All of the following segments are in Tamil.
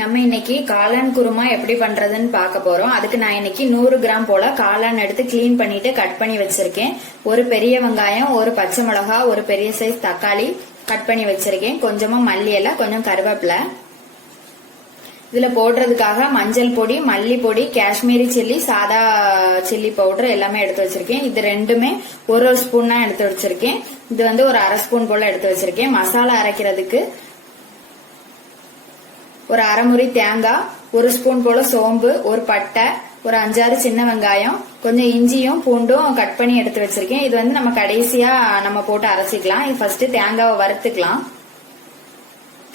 நம்ம இன்னைக்கு காளான் குருமா எப்படி பண்றதுன்னு பார்க்க போறோம். அதுக்கு நான் இன்னைக்கு 100 கிராம் போல காளான் எடுத்து கிளீன் பண்ணிட்டு கட் பண்ணி வச்சிருக்கேன். ஒரு பெரிய வெங்காயம், ஒரு பச்சை மிளகா, ஒரு பெரிய சைஸ் தக்காளி கட் பண்ணி வச்சிருக்கேன். கொஞ்சமா மல்லி இலை, கொஞ்சம் கருவேப்பிலை. இதுல போடுறதுக்காக மஞ்சள் பொடி, மல்லி பொடி, காஷ்மீரி சில்லி, சாதா சில்லி பவுடர் எல்லாமே எடுத்து வச்சிருக்கேன். இது ரெண்டுமே ஒரு ஸ்பூன் தான் எடுத்து வச்சிருக்கேன். இது வந்து ஒரு அரை ஸ்பூன் போல எடுத்து வச்சிருக்கேன். மசாலா அரைக்கிறதுக்கு ஒரு அரை முறி தேங்காய், ஒரு ஸ்பூன் போல சோம்பு, ஒரு பட்டை, ஒரு 5-6 சின்ன வெங்காயம், கொஞ்சம் இஞ்சியும் பூண்டும் கட் பண்ணி எடுத்து வச்சிருக்கேன். இது வந்து நம்ம கடைசியா நம்ம போட்டு அரைச்சிக்கலாம். இது ஃபர்ஸ்ட் தேங்காவை வறுத்துக்கலாம்.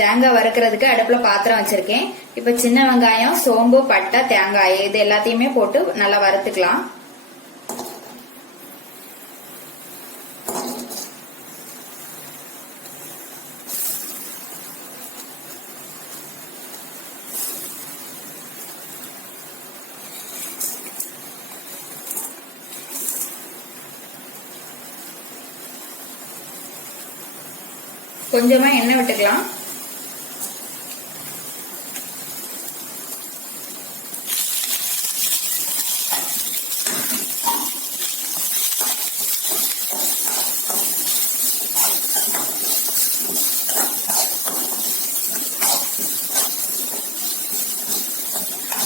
தேங்காய் வறுக்கிறதுக்கு அடுப்புல பாத்திரம் வச்சிருக்கேன். இப்ப சின்ன வெங்காயம், சோம்பு, பட்டை, தேங்காய் இது எல்லாத்தையுமே போட்டு நல்லா வறுத்துக்கலாம். கொஞ்சமா எண்ணெய் விட்டுக்கலாம்.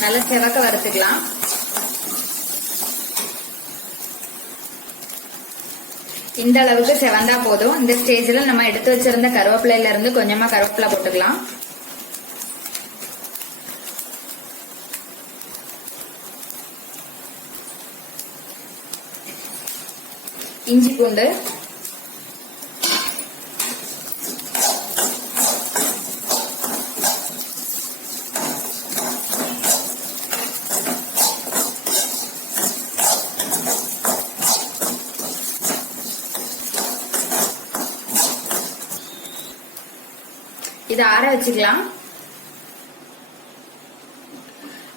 நல்லா செவக்க வறுத்துக்கலாம். இந்த அளவுக்கு செவந்தா போதும். இந்த ஸ்டேஜ்ல நம்ம எடுத்து வச்சிருந்த கருவேப்பிலையில இருந்து கொஞ்சமா கருவேப்பிலை போட்டுக்கலாம். இஞ்சி பூண்டு, இதை ஆற வச்சுக்கலாம்.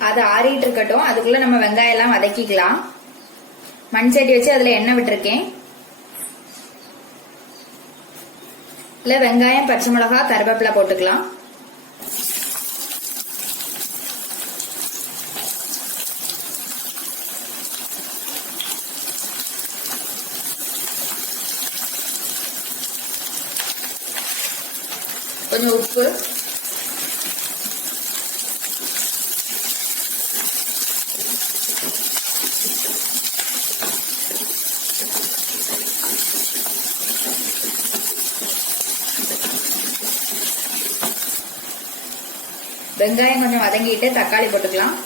அது ஆறிட்டு இருக்கட்டும். அதுக்குள்ள நம்ம வெங்காயம் எல்லாம் வதக்கிக்கலாம். மண் சட்டி வச்சு அதுல எண்ணெய் விட்டுருக்கேன். இல்ல வெங்காயம், பச்சை மிளகா, கருவேப்பிலை போட்டுக்கலாம். கொஞ்சம் உப்பு, வெங்காயம் கொஞ்சம் வதங்கிட்டு தக்காளி போட்டுக்கலாம்.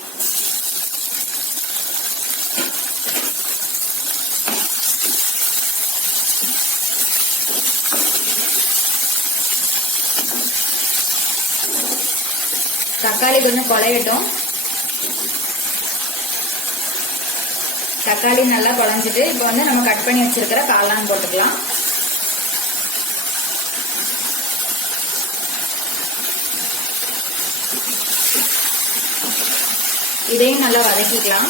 தக்காளி கொஞ்சம் குழையட்டும். தக்காளி நல்லா குழஞ்சிட்டு இப்ப வந்து நம்ம கட் பண்ணி வச்சிருக்கிற காளான் போட்டுக்கலாம். இதையும் நல்லா வதக்கிக்கலாம்.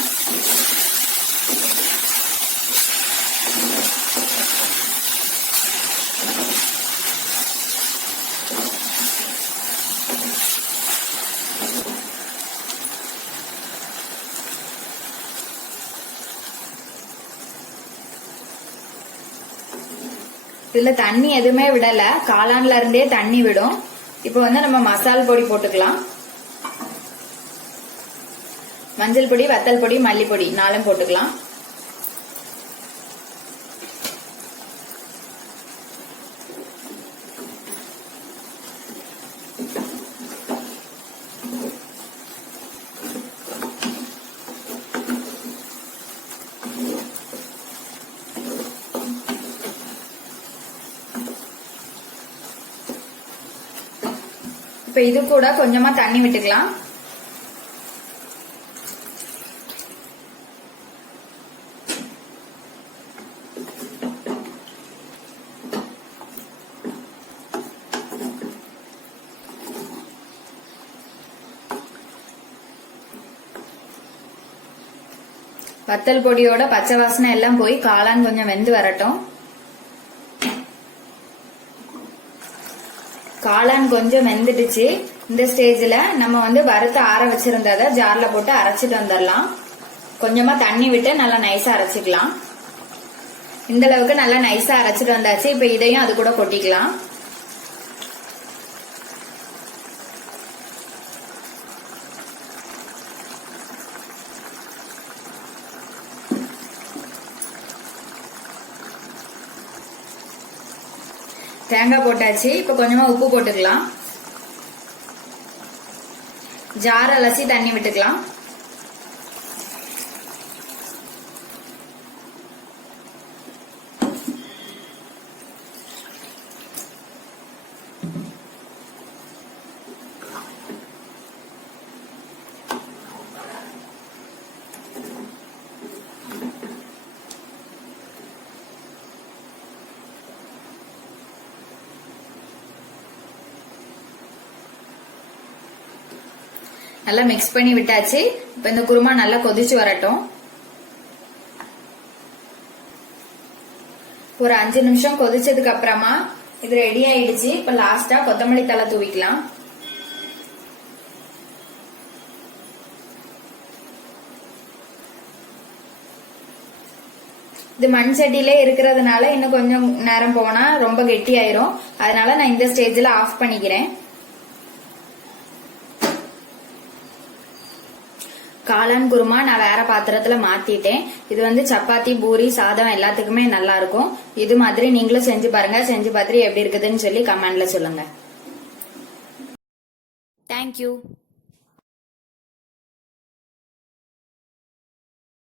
இதுல தண்ணி எதுவுமே விடல, காளான்ல இருந்தே தண்ணி விடும். இப்ப வந்து நம்ம மசால் பொடி போட்டுக்கலாம். மஞ்சள் பொடி, வத்தல் பொடி, மல்லிப்பொடி 4 போட்டுக்கலாம். இப்ப இது கூட கொஞ்சமா தண்ணி விட்டுக்கலாம். வத்தல் பொடியோட பச்சை வாசனை எல்லாம் போய் காளான் கொஞ்சம் வெந்து வரட்டும். காளான் கொஞ்சம் வெந்துடுச்சு. இந்த ஸ்டேஜ்ல நம்ம வந்து வறுத்து ஆற வச்சிருந்ததை ஜார்ல போட்டு அரைச்சிட்டு வந்துடலாம். கொஞ்சமா தண்ணி விட்டு நல்லா நைஸா அரைச்சிக்கலாம். இந்த அளவுக்கு நல்லா நைஸா அரைச்சிட்டு வந்தாச்சு. இப்ப இதையும் அது கூட கொட்டிக்கலாம். தேங்காய் போட்டாச்சு. இப்ப கொஞ்சமா உப்பு போட்டுக்கலாம். ஜார் அலசி தண்ணி விட்டுக்கலாம். நல்லா மிக்ஸ் பண்ணி விட்டாச்சு. இப்ப இந்த குருமா நல்லா கொதிச்சு வரட்டும். ஒரு 5 நிமிஷம் கொதிச்சதுக்கு அப்புறமா இது ரெடி ஆயிடுச்சு. இப்ப லாஸ்டா கொத்தமல்லி தழை தூவிக்கலாம். இது மண் சட்டியிலே இருக்கிறதுனால இன்னும் கொஞ்சம் நேரம் போனா ரொம்ப கெட்டி ஆயிரும். அதனால நான் இந்த ஸ்டேஜ்ல ஆஃப் பண்ணிக்கிறேன். காளான் குருமா நான் வேற பாத்திரத்துல மாத்திட்டேன். இது வந்து சப்பாத்தி, பூரி, சாதம் எல்லாத்துக்குமே நல்லா இருக்கும். இது மாதிரி நீங்களும் செஞ்சு பாருங்க. செஞ்சு பார்த்துட்டு எப்படி இருக்குதுன்னு சொல்லி கமெண்ட்ல சொல்லுங்க. தேங்க்யூ.